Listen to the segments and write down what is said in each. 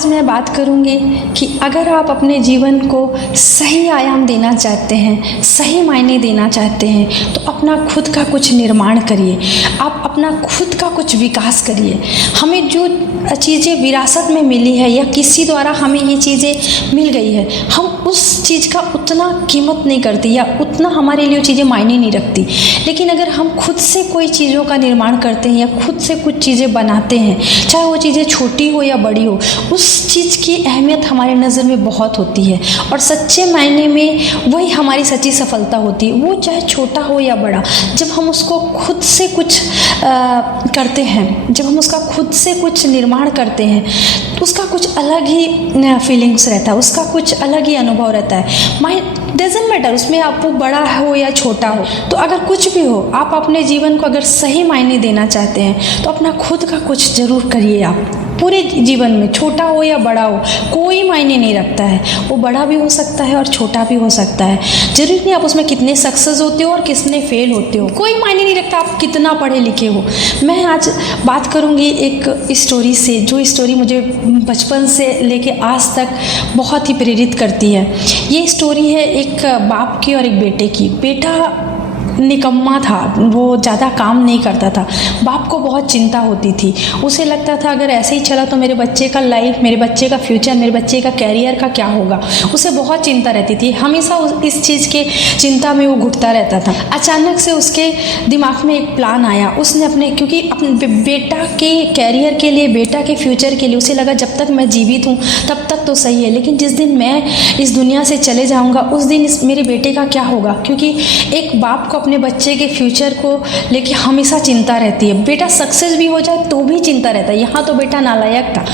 आज मैं बात करूंगी कि अगर आप अपने जीवन को सही आयाम देना चाहते हैं, सही मायने देना चाहते हैं, तो अपना खुद का कुछ निर्माण करिए। आप अपना खुद का कुछ विकास करिए। हमें जो चीज़ें विरासत में मिली है या किसी द्वारा हमें ये चीज़ें मिल गई है, हम उस चीज़ का उतना कीमत नहीं करते या उतना हमारे लिए वो चीज़ें मायने नहीं रखती। लेकिन अगर हम खुद से कोई चीज़ों का निर्माण करते हैं या खुद से कुछ चीज़ें बनाते हैं, चाहे वो चीज़ें छोटी हो या बड़ी हो, उस चीज़ की अहमियत हमारे नज़र में बहुत होती है और सच्चे मायने में वही हमारी सच्ची सफलता होती है। वो चाहे छोटा हो या बड़ा, जब हम उसको खुद से कुछ करते हैं, जब हम उसका खुद से कुछ निर्माण करते हैं, तो उसका कुछ अलग ही फीलिंग्स रहता है, उसका कुछ अलग ही अनुभव रहता है। माइंड डजंट मैटर उसमें आपको बड़ा हो या छोटा हो। तो अगर कुछ भी हो, आप अपने जीवन को अगर सही मायने देना चाहते हैं तो अपना खुद का कुछ ज़रूर करिए। आप पूरे जीवन में छोटा हो या बड़ा हो, कोई मायने नहीं रखता है। वो बड़ा भी हो सकता है और छोटा भी हो सकता है। जरूरी नहीं आप उसमें कितने सक्सेस होते हो और कितने फेल होते हो, कोई मायने नहीं रखता आप कितना पढ़े लिखे हो। मैं आज बात करूँगी एक स्टोरी से, जो स्टोरी मुझे बचपन से लेके आज तक बहुत ही प्रेरित करती है। ये स्टोरी है एक बाप की और एक बेटे की। बेटा निकम्मा था, वो ज़्यादा काम नहीं करता था। बाप को बहुत चिंता होती थी। उसे लगता था अगर ऐसे ही चला तो मेरे बच्चे का लाइफ, मेरे बच्चे का फ्यूचर, मेरे बच्चे का कैरियर का क्या होगा। उसे बहुत चिंता रहती थी, हमेशा इस चीज़ के चिंता में वो घुटता रहता था। अचानक से उसके दिमाग में एक प्लान आया। उसने क्योंकि अपने बेटा के कैरियर के लिए, बेटा के फ्यूचर के लिए उसे लगा जब तक मैं जीवित हूँ तब तक तो सही है, लेकिन जिस दिन मैं इस दुनिया से चले जाऊँगा उस दिन मेरे बेटे का क्या होगा। क्योंकि एक बाप को अपने बच्चे के फ्यूचर को लेके हमेशा चिंता रहती है। बेटा सक्सेस भी हो जाए तो भी चिंता रहता है। यहाँ तो बेटा नालायक था,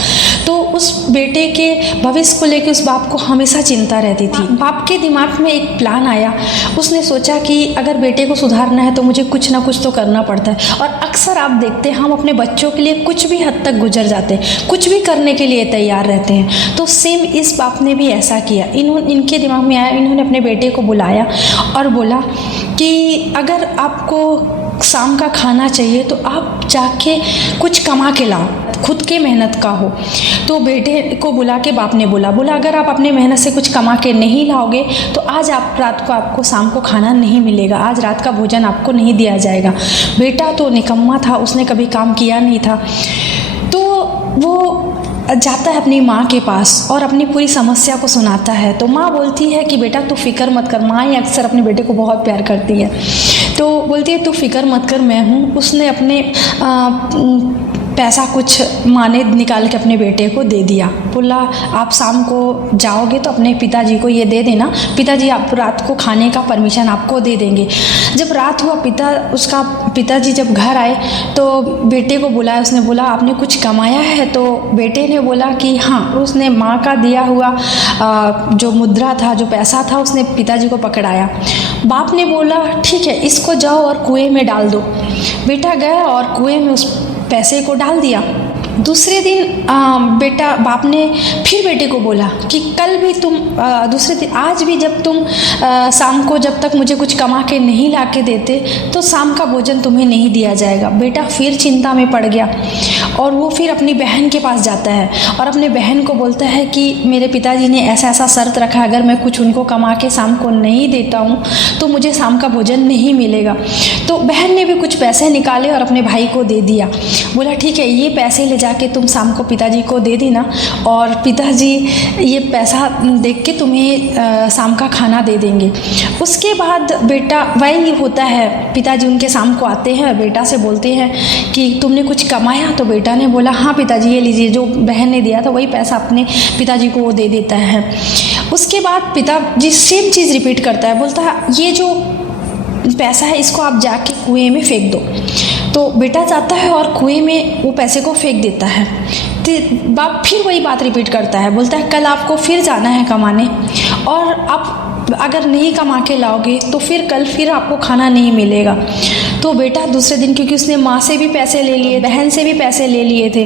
तो उस बेटे के भविष्य को लेके उस बाप को हमेशा चिंता रहती थी। बाप के दिमाग में एक प्लान आया। उसने सोचा कि अगर बेटे को सुधारना है तो मुझे कुछ ना कुछ तो करना पड़ता है। और अक्सर आप देखते हैं हम अपने बच्चों के लिए कुछ भी हद तक गुजर जाते हैं, कुछ भी करने के लिए तैयार रहते हैं। तो सेम इस बाप ने भी ऐसा किया। इनके दिमाग में आया, इन्होंने अपने बेटे को बुलाया और बोला कि अगर आपको शाम का खाना चाहिए तो आप जाके कुछ कमा के लाओ, खुद के मेहनत का हो। तो बेटे को बुला के बाप ने बोला अगर आप अपने मेहनत से कुछ कमा के नहीं लाओगे तो आज आप रात को आपको शाम को खाना नहीं मिलेगा, आज रात का भोजन आपको नहीं दिया जाएगा। बेटा तो निकम्मा था, उसने कभी काम किया नहीं था। तो वो जाता है अपनी माँ के पास और अपनी पूरी समस्या को सुनाता है। तो माँ बोलती है कि बेटा तू फिक्र मत कर। माँ ही अक्सर अपने बेटे को बहुत प्यार करती है, तो बोलती है तू फिक्र मत कर, मैं हूँ। उसने अपने पैसा कुछ माँ ने निकाल के अपने बेटे को दे दिया। बोला आप शाम को जाओगे तो अपने पिताजी को ये दे देना, पिताजी आप रात को खाने का परमिशन आपको दे देंगे। जब रात हुआ, उसका पिताजी जब घर आए तो बेटे को बुलाया। उसने बोला आपने कुछ कमाया है? तो बेटे ने बोला कि हाँ। उसने माँ का दिया हुआ जो मुद्रा था, जो पैसा था, उसने पिताजी को पकड़ाया। बाप ने बोला ठीक है, इसको जाओ और कुएं में डाल दो। बेटा गया और कुएं में उस पैसे को डाल दिया। दूसरे दिन बाप ने फिर बेटे को बोला कि कल भी तुम दूसरे दिन, आज भी जब तुम शाम को जब तक मुझे कुछ कमा के नहीं ला के देते तो शाम का भोजन तुम्हें नहीं दिया जाएगा। बेटा फिर चिंता में पड़ गया और वो फिर अपनी बहन के पास जाता है और अपने बहन को बोलता है कि मेरे पिताजी ने ऐसा ऐसा शर्त रखा, अगर मैं कुछ उनको कमा के शाम को नहीं देता हूँ तो मुझे शाम का भोजन नहीं मिलेगा। तो बहन ने भी कुछ पैसे निकाले और अपने भाई को दे दिया। बोला ठीक है, ये पैसे ले जाके तुम शाम को पिताजी को दे देना और पिताजी ये पैसा देख के तुम्हें शाम का खाना दे देंगे। उसके बाद बेटा वही होता है, पिताजी उनके शाम को आते हैं और बेटा से बोलते हैं कि तुमने कुछ कमाया? तो बेटा ने बोला हाँ पिताजी, ये लीजिए, जो बहन ने दिया था वही पैसा अपने पिताजी को वो दे देता है। उसके बाद पिताजी सेम चीज़ रिपीट करता है, बोलता है ये जो पैसा है इसको आप जाके कुएं में फेंक दो। तो बेटा जाता है और कुएं में वो पैसे को फेंक देता है। तो बाप फिर वही बात रिपीट करता है, बोलता है कल आपको फिर जाना है कमाने और आप अगर नहीं कमा के लाओगे तो फिर कल फिर आपको खाना नहीं मिलेगा। तो बेटा दूसरे दिन, क्योंकि उसने माँ से भी पैसे ले लिए, बहन से भी पैसे ले लिए थे,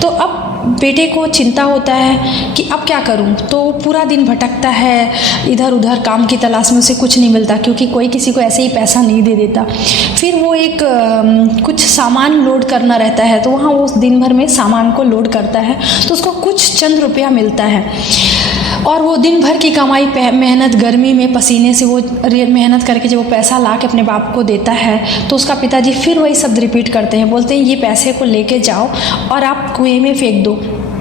तो अब बेटे को चिंता होता है कि अब क्या करूं, तो पूरा दिन भटकता है इधर उधर काम की तलाश में, उसे कुछ नहीं मिलता क्योंकि कोई किसी को ऐसे ही पैसा नहीं दे देता। फिर वो एक कुछ सामान लोड करना रहता है, तो वहाँ वो दिन भर में सामान को लोड करता है, तो उसको कुछ चंद रुपया मिलता है और वो दिन भर की कमाई मेहनत गर्मी में पसीने से वो मेहनत करके जब वो पैसा ला के अपने बाप को देता है, तो उसका पिताजी फिर वही शब्द रिपीट करते हैं, बोलते हैं ये पैसे को लेके जाओ और आप कुएं में फेंक दो।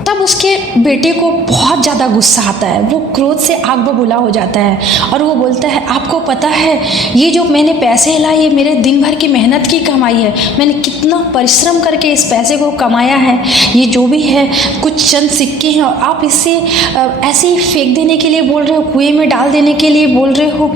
तब उसके बेटे को बहुत ज़्यादा गुस्सा आता है, वो क्रोध से आग बबूला हो जाता है और वो बोलता है आपको पता है ये जो मैंने पैसे लाए ये मेरे दिन भर की मेहनत की कमाई है, मैंने कितना परिश्रम करके इस पैसे को कमाया है, ये जो भी है कुछ चंद सिक्के हैं और आप इसे ऐसे ही फेंक देने के लिए बोल रहे हो, कुएं में डाल देने के लिए बोल रहे हो।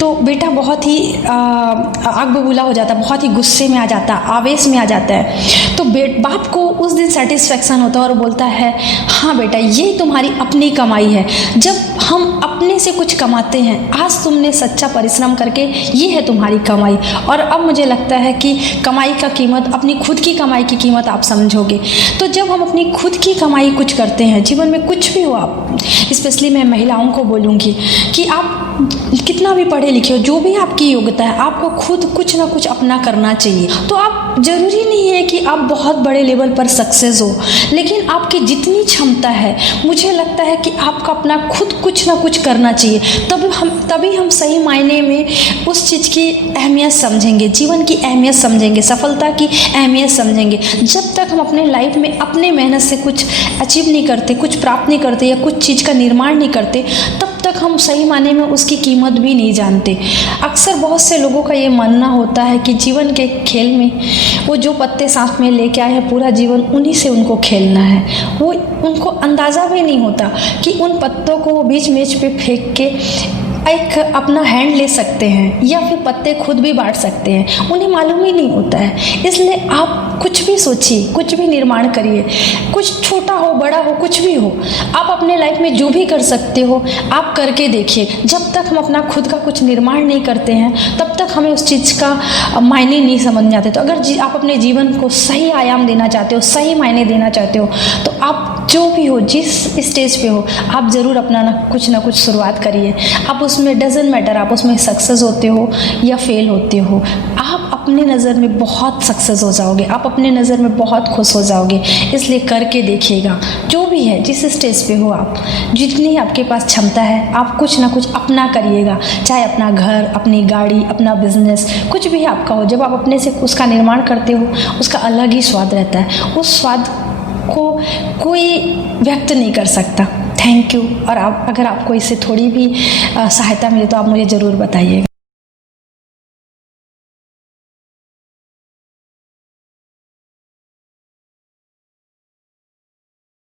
तो बेटा बहुत ही आग बबूला हो जाता है, बहुत ही गुस्से में आ जाता है, आवेश में आ जाता है। तो बाप को उस दिन सेटिस्फेक्शन होता है और बोलता है हाँ बेटा ये तुम्हारी अपनी कमाई है, जब हम अपने से कुछ कमाते हैं, आज तुमने सच्चा परिश्रम करके ये है तुम्हारी कमाई। और अब मुझे लगता है कि कमाई का कीमत, अपनी खुद की कमाई की कीमत आप समझोगे। तो जब हम अपनी खुद की कमाई कुछ करते हैं, जीवन में कुछ भी हो, आप स्पेशली मैं महिलाओं को बोलूँगी कि आप कितना भी पढ़े लिखे हो, जो भी आपकी योग्यता है, आपको खुद कुछ ना कुछ अपना करना चाहिए। तो आप ज़रूरी नहीं है कि आप बहुत बड़े लेवल पर सक्सेस हो, लेकिन आपकी जितनी क्षमता है मुझे लगता है कि आपका अपना खुद कुछ ना कुछ करना चाहिए। तभी हम सही मायने में उस चीज़ की अहमियत समझेंगे, जीवन की अहमियत समझेंगे, सफलता की अहमियत समझेंगे। जब तक हम अपने लाइफ में अपने मेहनत से कुछ अचीव नहीं करते, कुछ प्राप्त नहीं करते या कुछ चीज़ का निर्माण नहीं करते, तब तक हम सही मायने में उसकी कीमत भी नहीं जानते। अक्सर बहुत से लोगों का ये मानना होता है कि जीवन के खेल में वो जो पत्ते साथ में लेके आए हैं पूरा जीवन उन्हीं से उनको खेलना है। वो उनको अंदाज़ा भी नहीं होता कि उन पत्तों को वो बीच मेज पे फेंक के एक अपना हैंड ले सकते हैं या फिर पत्ते खुद भी बांट सकते हैं, उन्हें मालूम ही नहीं होता है। इसलिए आप कुछ भी सोचिए, कुछ भी निर्माण करिए, कुछ छोटा हो बड़ा हो कुछ भी हो, आप अपने लाइफ में जो भी कर सकते हो आप करके देखिए। जब तक हम अपना खुद का कुछ निर्माण नहीं करते हैं तब तक हमें उस चीज़ का मायने नहीं समझ में आते। तो अगर आप अपने जीवन को सही आयाम देना चाहते हो, सही मायने देना चाहते हो, तो आप जो भी हो, जिस स्टेज पे हो, आप ज़रूर अपना ना कुछ शुरुआत करिए। आप उसमें डजंट मैटर आप उसमें सक्सेस होते हो या फेल होते हो, आप अपने नज़र में बहुत सक्सेस हो जाओगे, आप अपने नज़र में बहुत खुश हो जाओगे। इसलिए करके देखिएगा, जो भी है जिस स्टेज पे हो, आप जितनी आपके पास क्षमता है आप कुछ ना कुछ अपना करिएगा, चाहे अपना घर, अपनी गाड़ी, अपना बिजनेस, कुछ भी आपका हो। जब आप अपने से उसका निर्माण करते हो उसका अलग ही स्वाद रहता है, उस स्वाद को कोई व्यक्त नहीं कर सकता। Thank you. और अगर आपको इससे थोड़ी भी सहायता मिले तो आप मुझे ज़रूर बताइएगा।